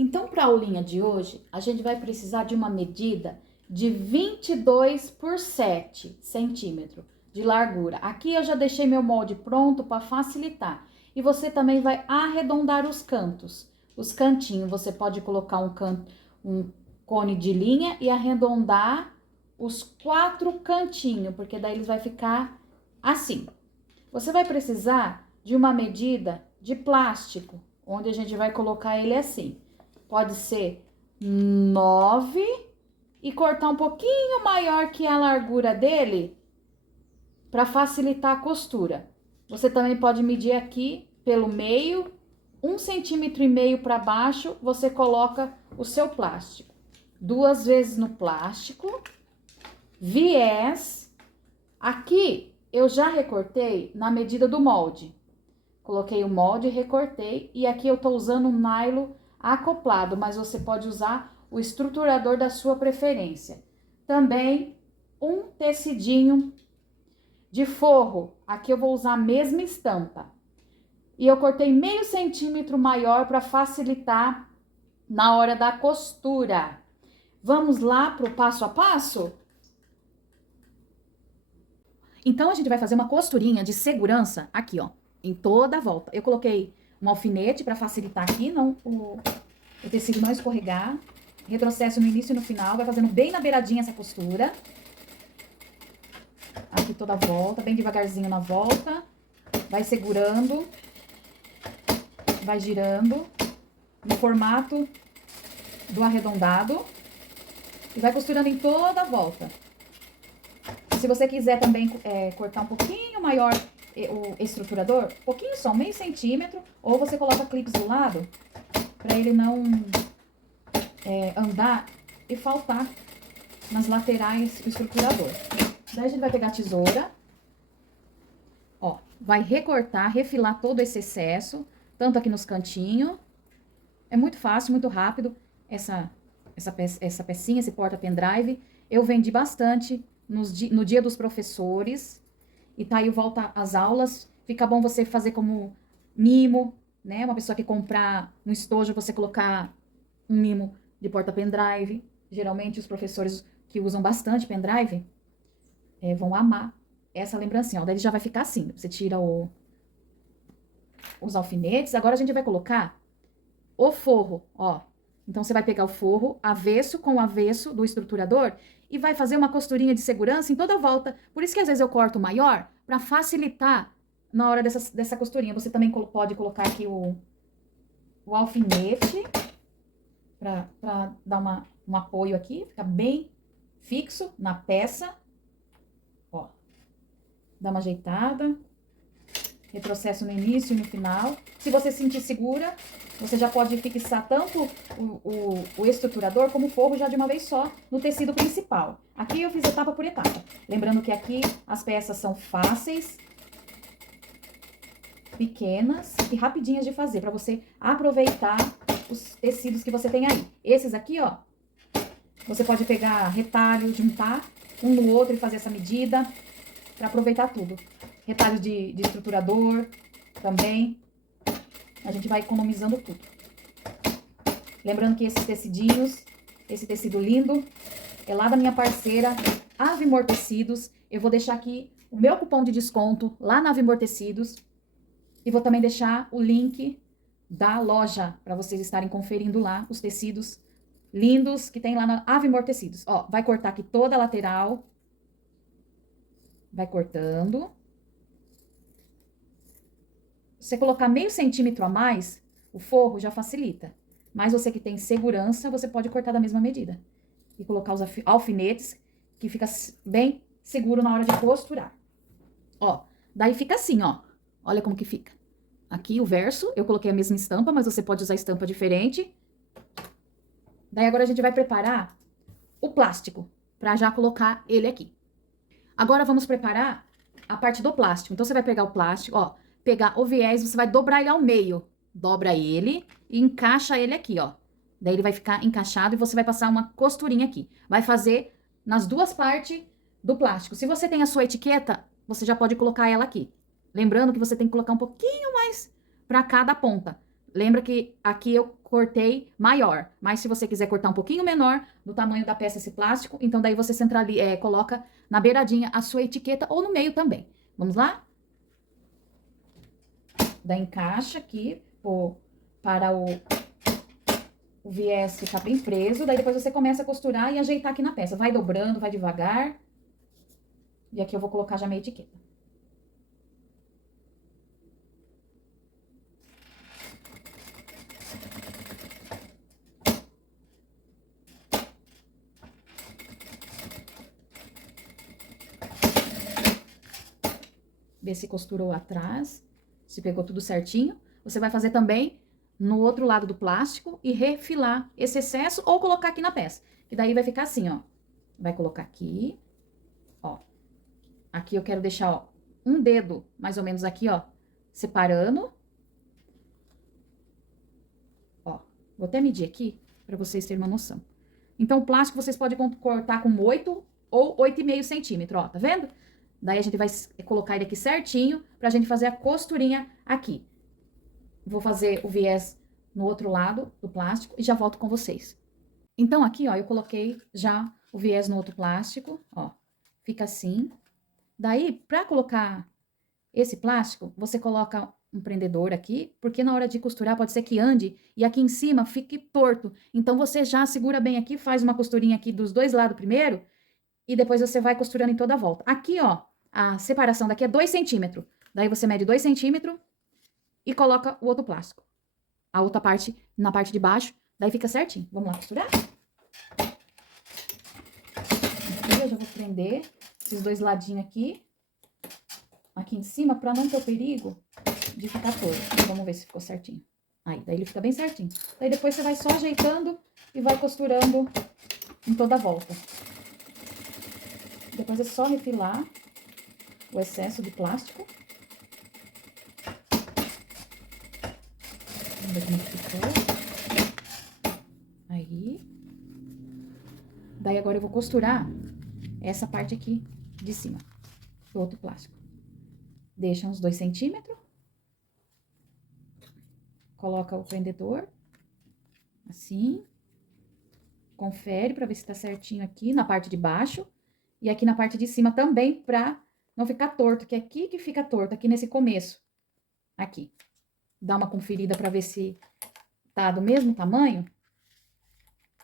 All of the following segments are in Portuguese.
Então, para a aulinha de hoje, a gente vai precisar de uma medida de 22 por 7 centímetros de largura. Aqui eu já deixei meu molde pronto para facilitar. E você também vai arredondar os cantos. Os cantinhos, você pode colocar um cone de linha e arredondar os 4 cantinhos, porque daí eles vai ficar assim. Você vai precisar de uma medida de plástico, onde a gente vai colocar ele assim. Pode ser 9 e cortar um pouquinho maior que a largura dele para facilitar a costura. Você também pode medir aqui pelo meio, 1,5 centímetro para baixo, você coloca o seu plástico. 2 vezes no plástico, viés. Aqui eu já recortei na medida do molde. Coloquei o molde, recortei e aqui eu tô usando um nylon acoplado, mas você pode usar o estruturador da sua preferência. Também um tecidinho de forro, aqui eu vou usar a mesma estampa. E eu cortei meio centímetro maior para facilitar na hora da costura. Vamos lá pro passo a passo? Então, a gente vai fazer uma costurinha de segurança aqui, ó, em toda a volta. Eu coloquei um alfinete para facilitar aqui, não o tecido não escorregar. Retrocesso no início e no final, vai fazendo bem na beiradinha essa costura. Aqui toda a volta, bem devagarzinho na volta. Vai segurando. Vai girando no formato do arredondado. E vai costurando em toda a volta. Se você quiser também cortar um pouquinho maior o estruturador, pouquinho só, meio centímetro, ou você coloca clipes do lado, para ele não andar e faltar nas laterais do estruturador. Daí a gente vai pegar a tesoura, ó, vai recortar, refilar todo esse excesso, tanto aqui nos cantinhos. É muito fácil, muito rápido, essa pecinha, esse porta-pendrive. Eu vendi bastante no dia dos professores. E tá aí, volta às aulas. Fica bom você fazer como mimo, né? Uma pessoa que comprar um estojo, você colocar um mimo de porta-pendrive. Geralmente, os professores que usam bastante pendrive vão amar essa lembrancinha. Ó, daí ele já vai ficar assim. Você tira os alfinetes. Agora, a gente vai colocar o forro, ó. Então, você vai pegar o forro avesso com o avesso do estruturador e vai fazer uma costurinha de segurança em toda a volta. Por isso que às vezes eu corto maior, para facilitar na hora dessa costurinha. Você também pode colocar aqui o alfinete, para dar um apoio aqui, ficar bem fixo na peça. Ó, dá uma ajeitada. Retrocesso no início e no final. Se você se sentir segura, você já pode fixar tanto o estruturador como o forro já de uma vez só no tecido principal. Aqui eu fiz etapa por etapa. Lembrando que aqui as peças são fáceis, pequenas e rapidinhas de fazer, para você aproveitar os tecidos que você tem aí. Esses aqui, ó, você pode pegar retalho, juntar um no outro e fazer essa medida, para aproveitar tudo. Retalhos de estruturador também. A gente vai economizando tudo. Lembrando que esses tecidinhos, esse tecido lindo, é lá da minha parceira Avimor Tecidos. Eu vou deixar aqui o meu cupom de desconto lá na Avimor Tecidos. E vou também deixar o link da loja para vocês estarem conferindo lá os tecidos lindos que tem lá na Avimor Tecidos. Ó, vai cortar aqui toda a lateral. Vai cortando. Você colocar meio centímetro a mais, o forro já facilita. Mas você que tem segurança, você pode cortar da mesma medida. E colocar os alfinetes, que fica bem seguro na hora de costurar. Ó, daí fica assim, ó. Olha como que fica. Aqui o verso, eu coloquei a mesma estampa, mas você pode usar estampa diferente. Daí agora a gente vai preparar o plástico, pra já colocar ele aqui. Agora vamos preparar a parte do plástico. Então, você vai pegar o plástico, ó, pegar o viés, você vai dobrar ele ao meio. Dobra ele e encaixa ele aqui, ó. Daí ele vai ficar encaixado e você vai passar uma costurinha aqui. Vai fazer nas duas partes do plástico. Se você tem a sua etiqueta, você já pode colocar ela aqui. Lembrando que você tem que colocar um pouquinho mais para cada ponta. Lembra que aqui eu cortei maior, mas se você quiser cortar um pouquinho menor no tamanho da peça esse plástico, então daí você coloca na beiradinha a sua etiqueta ou no meio também. Vamos lá? Daí encaixa aqui para o viés ficar bem preso, daí depois você começa a costurar e ajeitar aqui na peça. Vai dobrando, vai devagar. E aqui eu vou colocar já minha etiqueta. Ver se costurou atrás, se pegou tudo certinho. Você vai fazer também no outro lado do plástico e refilar esse excesso ou colocar aqui na peça. Que daí vai ficar assim, ó. Vai colocar aqui, ó. Aqui eu quero deixar, ó, um dedo mais ou menos aqui, ó, separando. Ó, vou até medir aqui pra vocês terem uma noção. Então, o plástico vocês podem cortar com 8 ou 8,5 centímetros, ó, tá vendo? Daí a gente vai colocar ele aqui certinho pra gente fazer a costurinha aqui. Vou fazer o viés no outro lado do plástico e já volto com vocês. Então, aqui, ó, eu coloquei já o viés no outro plástico, ó. Fica assim. Daí, pra colocar esse plástico, você coloca um prendedor aqui, porque na hora de costurar pode ser que ande e aqui em cima fique torto. Então, você já segura bem aqui, faz uma costurinha aqui dos dois lados primeiro e depois você vai costurando em toda a volta. Aqui, ó, a separação daqui é 2 centímetros. Daí você mede 2 centímetros e coloca o outro plástico. A outra parte, na parte de baixo, daí fica certinho. Vamos lá costurar? Aqui eu já vou prender esses dois ladinhos aqui. Aqui em cima, pra não ter o perigo de ficar torto. Vamos ver se ficou certinho. Aí, daí ele fica bem certinho. Daí depois você vai só ajeitando e vai costurando em toda a volta. Depois é só refilar o excesso de plástico. Vamos ver como é que ficou. Aí. Daí agora eu vou costurar essa parte aqui de cima do outro plástico. Deixa uns 2 centímetros. Coloca o prendedor. Assim. Confere pra ver se tá certinho aqui na parte de baixo. E aqui na parte de cima também, pra não ficar torto, que é aqui que fica torto, aqui nesse começo. Aqui. Dá uma conferida pra ver se tá do mesmo tamanho.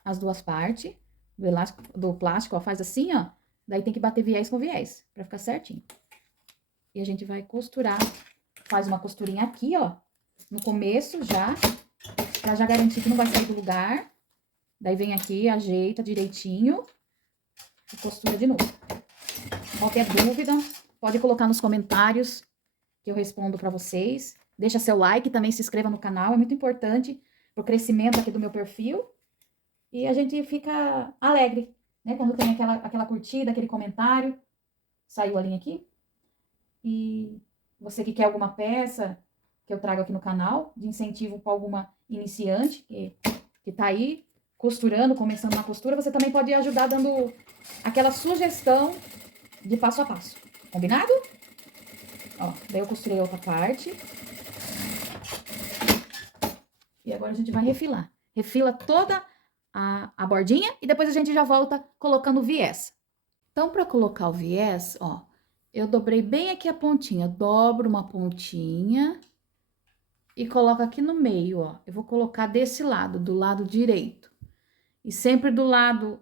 As duas partes do elástico, do plástico, ó, faz assim, ó. Daí tem que bater viés com viés, pra ficar certinho. E a gente vai costurar, faz uma costurinha aqui, ó, no começo já, pra já garantir que não vai sair do lugar. Daí vem aqui, ajeita direitinho. E costura de novo. Qualquer dúvida, pode colocar nos comentários que eu respondo pra vocês. Deixa seu like, também se inscreva no canal, é muito importante pro crescimento aqui do meu perfil. E a gente fica alegre, né? Quando tem aquela curtida, aquele comentário. Saiu a linha aqui. E você que quer alguma peça que eu trago aqui no canal, de incentivo para alguma iniciante que tá aí costurando, começando na costura, você também pode ajudar dando aquela sugestão de passo a passo. Combinado? Ó, daí eu costurei a outra parte. E agora a gente vai refilar. Refila toda a bordinha e depois a gente já volta colocando o viés. Então, para colocar o viés, ó, eu dobrei bem aqui a pontinha. Dobro uma pontinha e coloco aqui no meio, ó. Eu vou colocar desse lado, do lado direito. E sempre do lado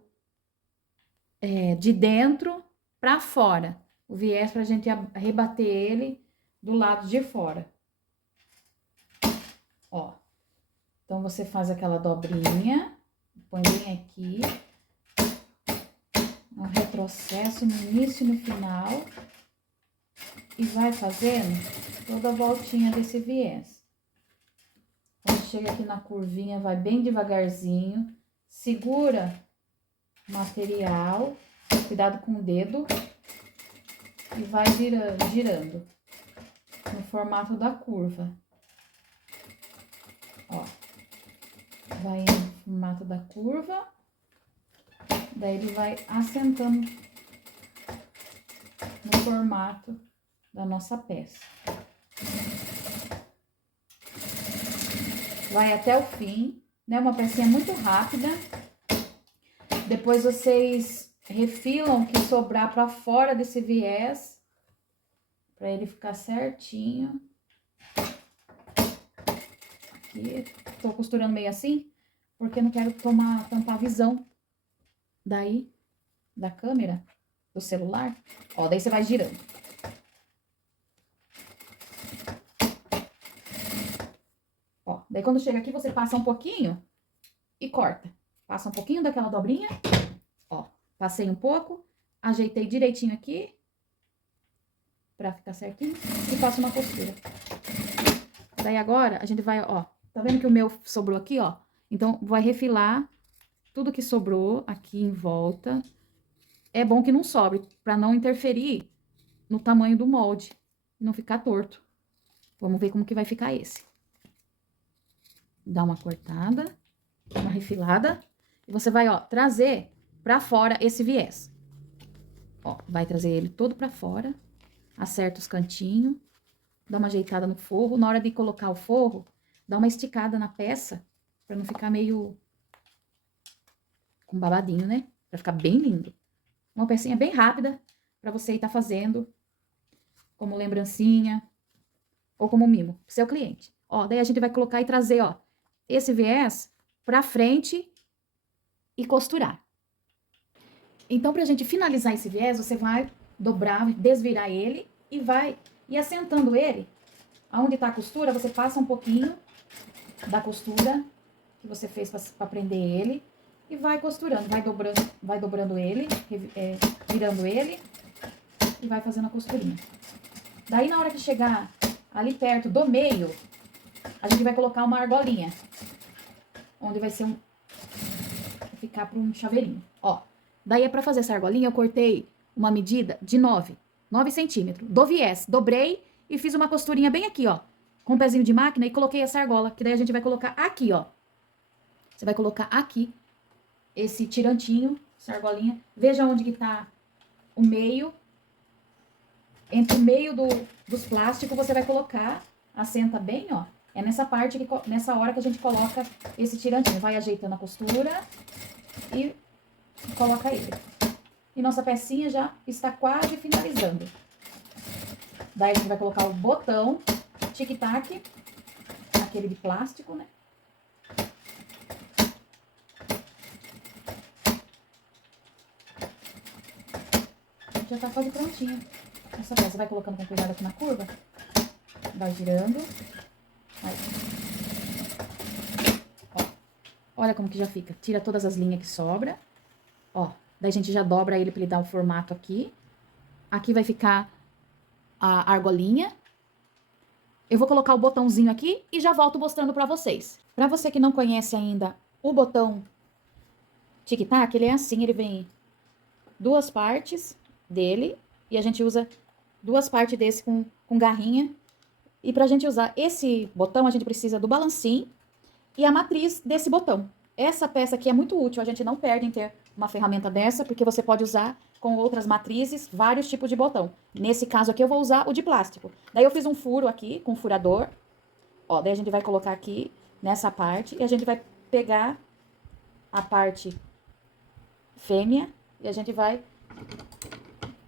de dentro para fora. O viés pra gente rebater ele do lado de fora. Ó. Então, você faz aquela dobrinha, põe bem aqui. Um retrocesso no início e no final. E vai fazendo toda a voltinha desse viés. Quando chega aqui na curvinha, vai bem devagarzinho. Segura o material, cuidado com o dedo. E vai girando no formato da curva. Ó. Vai no formato da curva. Daí ele vai assentando no formato da nossa peça. vai até o fim, né? Uma pecinha muito rápida. Depois vocês refilam o que sobrar pra fora desse viés, pra ele ficar certinho. Aqui, tô costurando meio assim, porque eu não quero tampar a visão daí, da câmera, do celular. Ó, daí você vai girando. Ó, daí quando chega aqui, você passa um pouquinho e corta. Passa um pouquinho daquela dobrinha. Ó, passei um pouco, ajeitei direitinho aqui, pra ficar certinho, e passo uma costura. Daí agora, a gente vai, ó, tá vendo que o meu sobrou aqui, ó? Então, vai refilar tudo que sobrou aqui em volta. É bom que não sobre, pra não interferir no tamanho do molde, e não ficar torto. Vamos ver como que vai ficar esse. Dá uma cortada, uma refilada, e você vai, ó, trazer pra fora esse viés. Ó, vai trazer ele todo pra fora, acerta os cantinhos, dá uma ajeitada no forro. Na hora de colocar o forro, dá uma esticada na peça, pra não ficar meio com babadinho, né? Pra ficar bem lindo. Uma pecinha bem rápida, pra você estar fazendo como lembrancinha ou como mimo pro seu cliente. Ó, daí a gente vai colocar e trazer, ó, esse viés pra frente e costurar. Então, pra gente finalizar esse viés, você vai dobrar, desvirar ele e vai ir assentando ele. Aonde tá a costura, você passa um pouquinho da costura que você fez pra prender ele e vai costurando, vai dobrando ele, virando ele e vai fazendo a costurinha. Daí, na hora que chegar ali perto do meio, a gente vai colocar uma argolinha, onde vai ser ficar para um chaveirinho, ó. Daí, pra fazer essa argolinha, eu cortei uma medida de 9 centímetros do viés, dobrei e fiz uma costurinha bem aqui, ó, com um pezinho de máquina e coloquei essa argola, que daí a gente vai colocar aqui, ó. Você vai colocar aqui esse tirantinho, essa argolinha. Veja onde que tá o meio. Entre o meio dos plásticos, você vai colocar, assenta bem, ó. É nessa parte, nessa hora que a gente coloca esse tirantinho. Vai ajeitando a costura e coloca ele. E nossa pecinha já está quase finalizando. Daí a gente vai colocar o botão tic-tac, aquele de plástico, né? Já tá quase prontinha. Essa peça vai colocando com cuidado aqui na curva. Vai girando. Aí. Ó. Olha como que já fica. Tira todas as linhas que sobra. Ó. Daí a gente já dobra ele pra ele dar um formato aqui. Aqui vai ficar a argolinha. Eu vou colocar o botãozinho aqui e já volto mostrando pra vocês. Pra você que não conhece ainda o botão tic-tac, ele é assim, ele vem duas partes dele e a gente usa duas partes desse com garrinha. E pra gente usar esse botão, a gente precisa do balancinho e a matriz desse botão. Essa peça aqui é muito útil, a gente não perde em ter uma ferramenta dessa, porque você pode usar com outras matrizes vários tipos de botão. Nesse caso aqui eu vou usar o de plástico. Daí eu fiz um furo aqui com furador. Ó, daí a gente vai colocar aqui nessa parte e a gente vai pegar a parte fêmea e a gente vai...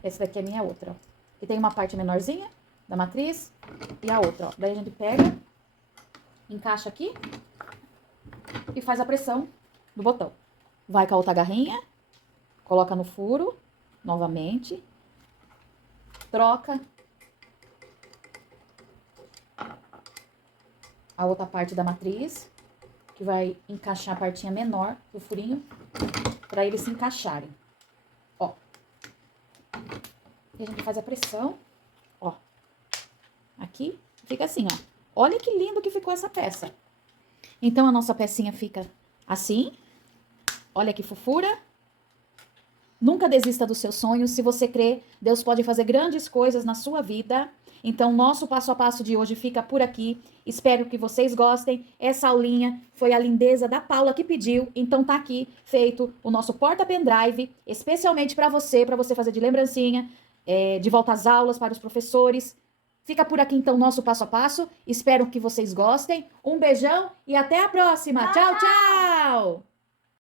Essa daqui é a minha outra, ó. E tem uma parte menorzinha da matriz e a outra, ó. Daí a gente pega, encaixa aqui e faz a pressão do botão. Vai com a outra garrinha, coloca no furo, novamente, troca a outra parte da matriz, que vai encaixar a partinha menor do furinho, para eles se encaixarem. Ó. E a gente faz a pressão, ó. Aqui, fica assim, ó. Olha que lindo que ficou essa peça. Então, a nossa pecinha fica assim. Olha que fofura. Nunca desista dos seus sonhos. Se você crê, Deus pode fazer grandes coisas na sua vida. Então, nosso passo a passo de hoje fica por aqui. Espero que vocês gostem. Essa aulinha foi a lindeza da Paula que pediu. Então, tá aqui feito o nosso porta-pendrive, especialmente para você fazer de lembrancinha, de volta às aulas para os professores. Fica por aqui então o nosso passo a passo. Espero que vocês gostem. Um beijão e até a próxima. Tchau, tchau!